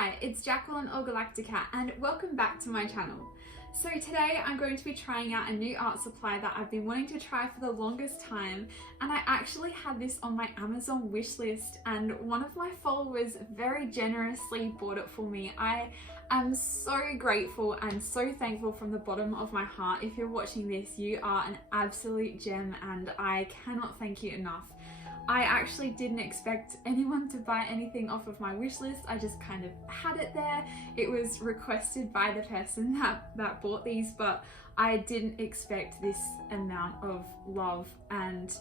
Hi, it's Jacqueline or Galactica and welcome back to my channel. So today I'm going to be trying out a new art supply that I've been wanting to try for the longest time, and I actually had this on my Amazon wish list and one of my followers very generously bought it for me. I am so grateful and so thankful from the bottom of my heart. If you're watching this, you are an absolute gem and I cannot thank you enough. I actually didn't expect anyone to buy anything off of my wish list. I just kind of had it there. It was requested by the person that bought these, but I didn't expect this amount of love and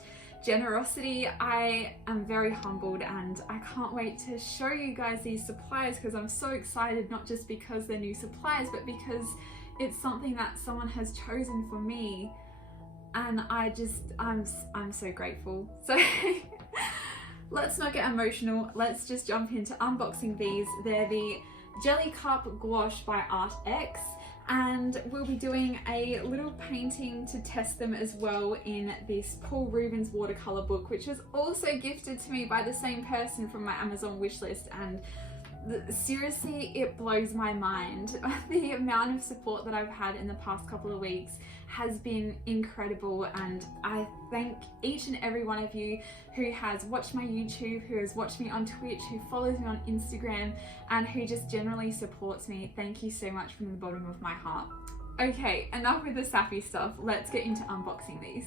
generosity. I am very humbled and I can't wait to show you guys these supplies because I'm so excited, not just because they're new supplies, but because it's something that someone has chosen for me. And I'm so grateful. So let's not get emotional. Let's just jump into unboxing these. They're the Jelly Gouache by ArtX, and we'll be doing a little painting to test them as well in this Paul Rubens watercolor book, which was also gifted to me by the same person from my Amazon wishlist. And seriously, it blows my mind. The amount of support that I've had in the past couple of weeks has been incredible, and I thank each and every one of you who has watched my YouTube, who has watched me on Twitch, who follows me on Instagram, and who just generally supports me. Thank you so much from the bottom of my heart. Okay, enough with the sappy stuff. Let's get into unboxing these.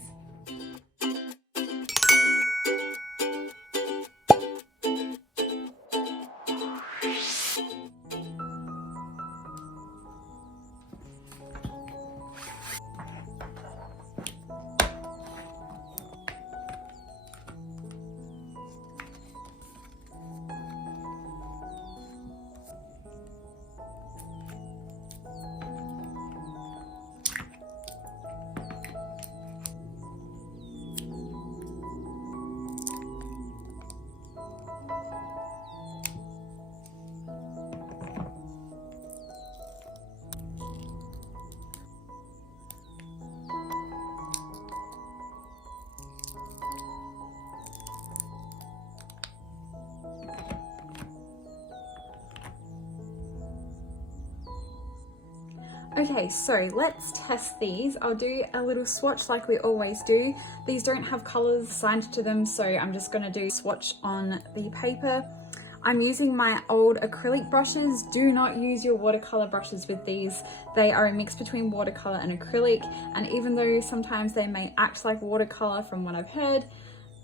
Okay, so let's test these. I'll do a little swatch like we always do. These don't have colors assigned to them, so I'm just going to do swatch on the paper. I'm using my old acrylic brushes. Do not use your watercolor brushes with these. They are a mix between watercolor and acrylic, and even though sometimes they may act like watercolor from what I've heard,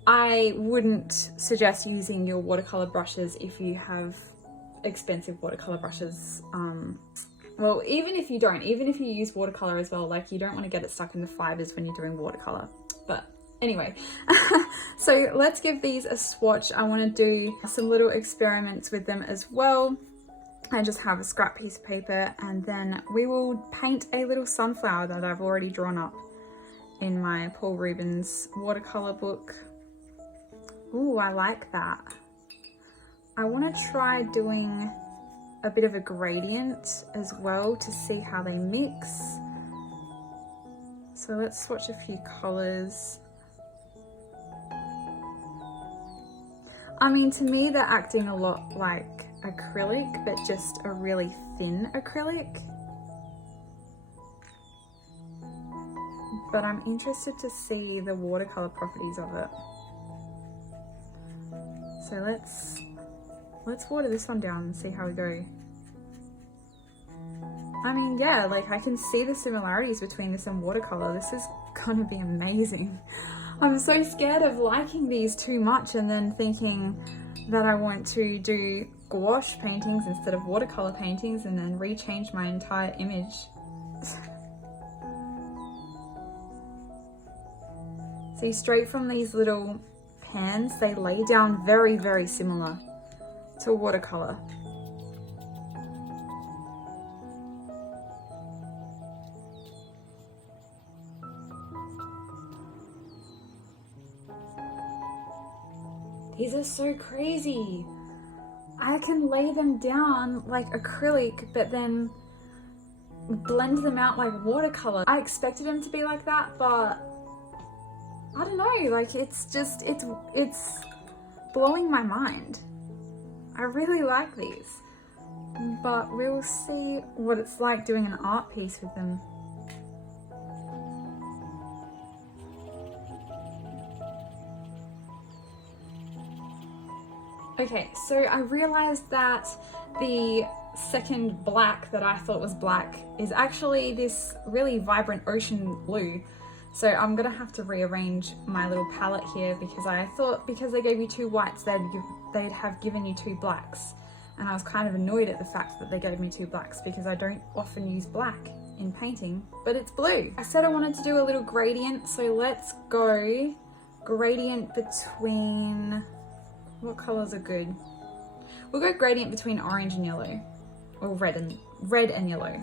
I wouldn't suggest using your watercolor brushes if you have expensive watercolor brushes. Well, even if you use watercolor as well, like, you don't want to get it stuck in the fibers when you're doing watercolor. But anyway, so let's give these a swatch. I want to do some little experiments with them as well. I just have a scrap piece of paper, and then we will paint a little sunflower that I've already drawn up in my Paul Rubens watercolor book. Ooh, I like that. I want to try doing a bit of a gradient as well to see how they mix. So let's swatch a few colors. I mean, to me they're acting a lot like acrylic, but just a really thin acrylic. But I'm interested to see the watercolor properties of it. So let's water this one down and see how we go. I mean, yeah, like, I can see the similarities between this and watercolor. This is gonna be amazing. I'm so scared of liking these too much and then thinking that I want to do gouache paintings instead of watercolor paintings and then rechange my entire image. See, straight from these little pans, they lay down very, very similar to watercolor. These are so crazy. I can lay them down like acrylic, but then blend them out like watercolor. I expected them to be like that, but I don't know, like, it's blowing my mind. I really like these. but we'll see what it's like doing an art piece with them. Okay, so I realized that the second black that I thought was black is actually this really vibrant ocean blue. So I'm gonna have to rearrange my little palette here because I thought because they gave you two whites, they'd have given you two blacks. And I was kind of annoyed at the fact that they gave me two blacks because I don't often use black in painting, but it's blue. I said I wanted to do a little gradient, so let's go gradient between, what colors are good? We'll go gradient between orange and yellow, or red and yellow.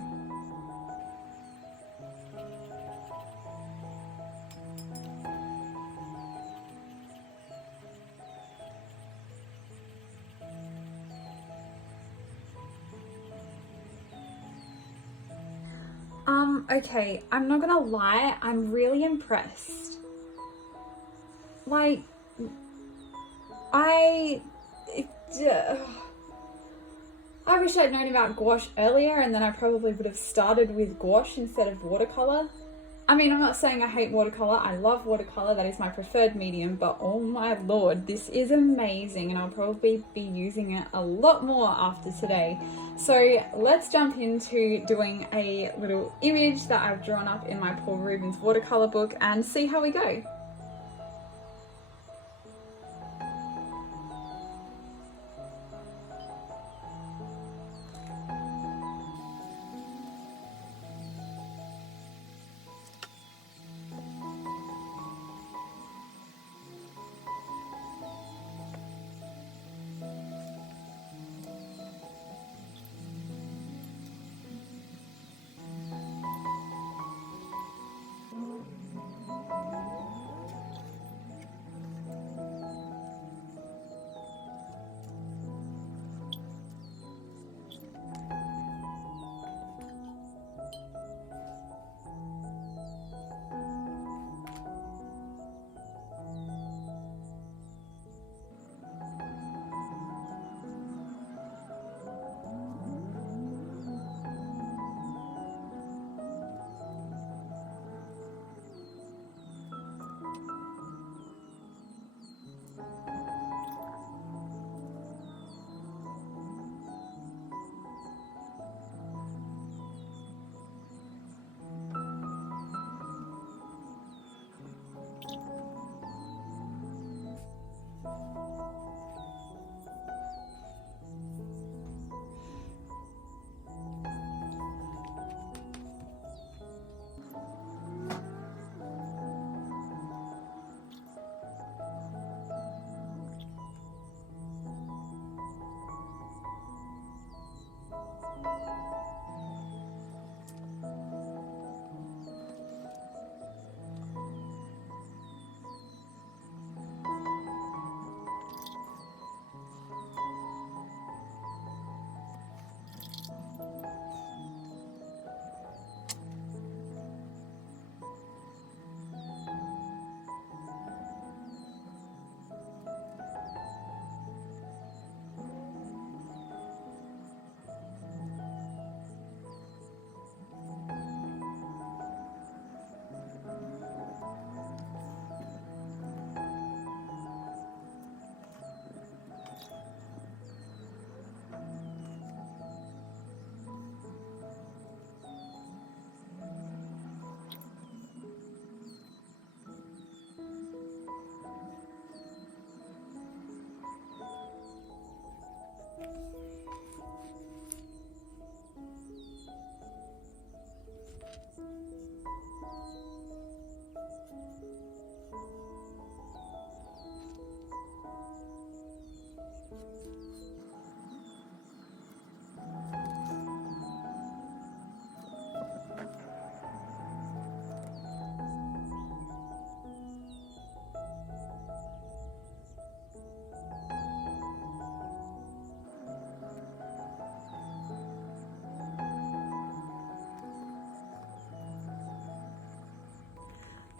Okay, I'm not gonna lie, I'm really impressed. Like, I wish I'd known about gouache earlier, and then I probably would have started with gouache instead of watercolor. I mean, I'm not saying I hate watercolor. I love watercolor. That is my preferred medium, but oh my lord, this is amazing, and I'll probably be using it a lot more after today. So let's jump into doing a little image that I've drawn up in my Paul Rubens watercolor book and see how we go.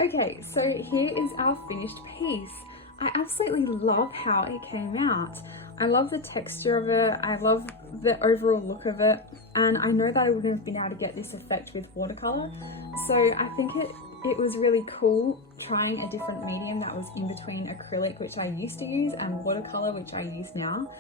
Okay, so here is our finished piece. I absolutely love how it came out. I love the texture of it. I love the overall look of it, and I know that I wouldn't have been able to get this effect with watercolor, so I think it was really cool trying a different medium that was in between acrylic, which I used to use, and watercolor, which I use now.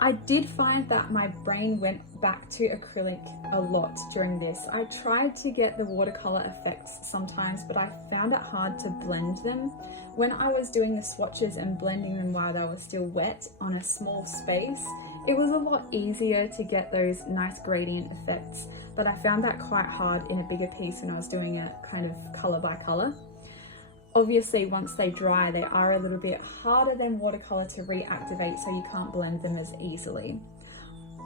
I did find that my brain went back to acrylic a lot during this. I tried to get the watercolor effects sometimes, but I found it hard to blend them. When I was doing the swatches and blending them while they were still wet on a small space, it was a lot easier to get those nice gradient effects, but I found that quite hard in a bigger piece when I was doing it kind of color by color. Obviously, once they dry, they are a little bit harder than watercolor to reactivate, so you can't blend them as easily.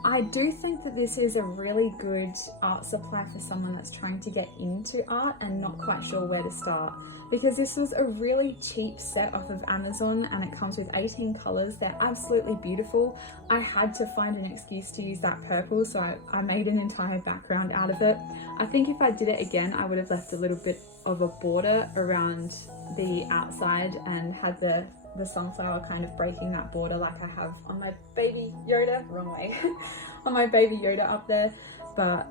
I do think that this is a really good art supply for someone that's trying to get into art and not quite sure where to start, because this was a really cheap set off of Amazon and it comes with 18 colors. They're absolutely beautiful. I had to find an excuse to use that purple, so I made an entire background out of it. I think if I did it again, I would have left a little bit of a border around the outside and had the sunflower kind of breaking that border like I have on my baby Yoda, wrong way, on my baby Yoda up there. But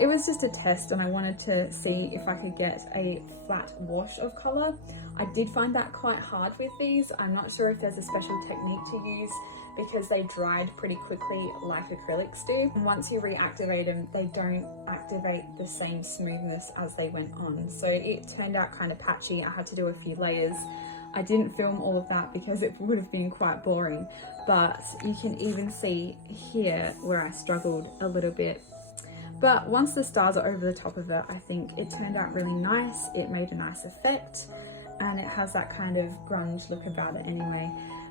it was just a test and I wanted to see if I could get a flat wash of colour. I did find that quite hard with these. I'm not sure if there's a special technique to use because they dried pretty quickly like acrylics do. And once you reactivate them, they don't activate the same smoothness as they went on. So it turned out kind of patchy. I had to do a few layers. I didn't film all of that because it would have been quite boring, but you can even see here where I struggled a little bit. But once the stars are over the top of it, I think it turned out really nice. It made a nice effect and it has that kind of grunge look about it anyway,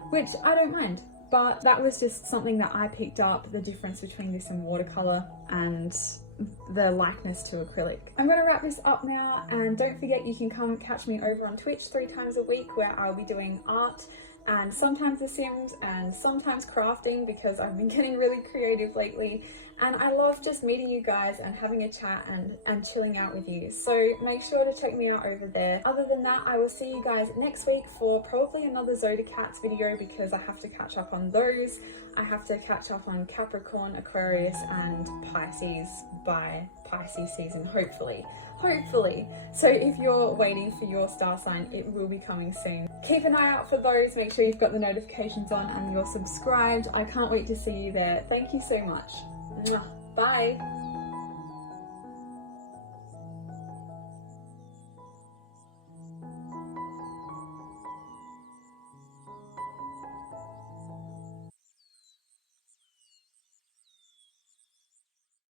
which I don't mind. But that was just something that I picked up, the difference between this and watercolor and the likeness to acrylic. I'm going to wrap this up now, and don't forget you can come catch me over on Twitch 3 times a week where I'll be doing art and sometimes The Sims and sometimes crafting because I've been getting really creative lately, and I love just meeting you guys and having a chat and chilling out with you. So make sure to check me out over there. Other than that, I will see you guys next week for probably another Zodicats video because I have to catch up on those. I have to catch up on Capricorn, Aquarius and Pisces by Pisces season, hopefully. So if you're waiting for your star sign, it will be coming soon. Keep an eye out for those. Make sure you've got the notifications on and you're subscribed. I can't wait to see you there. Thank you so much. Bye.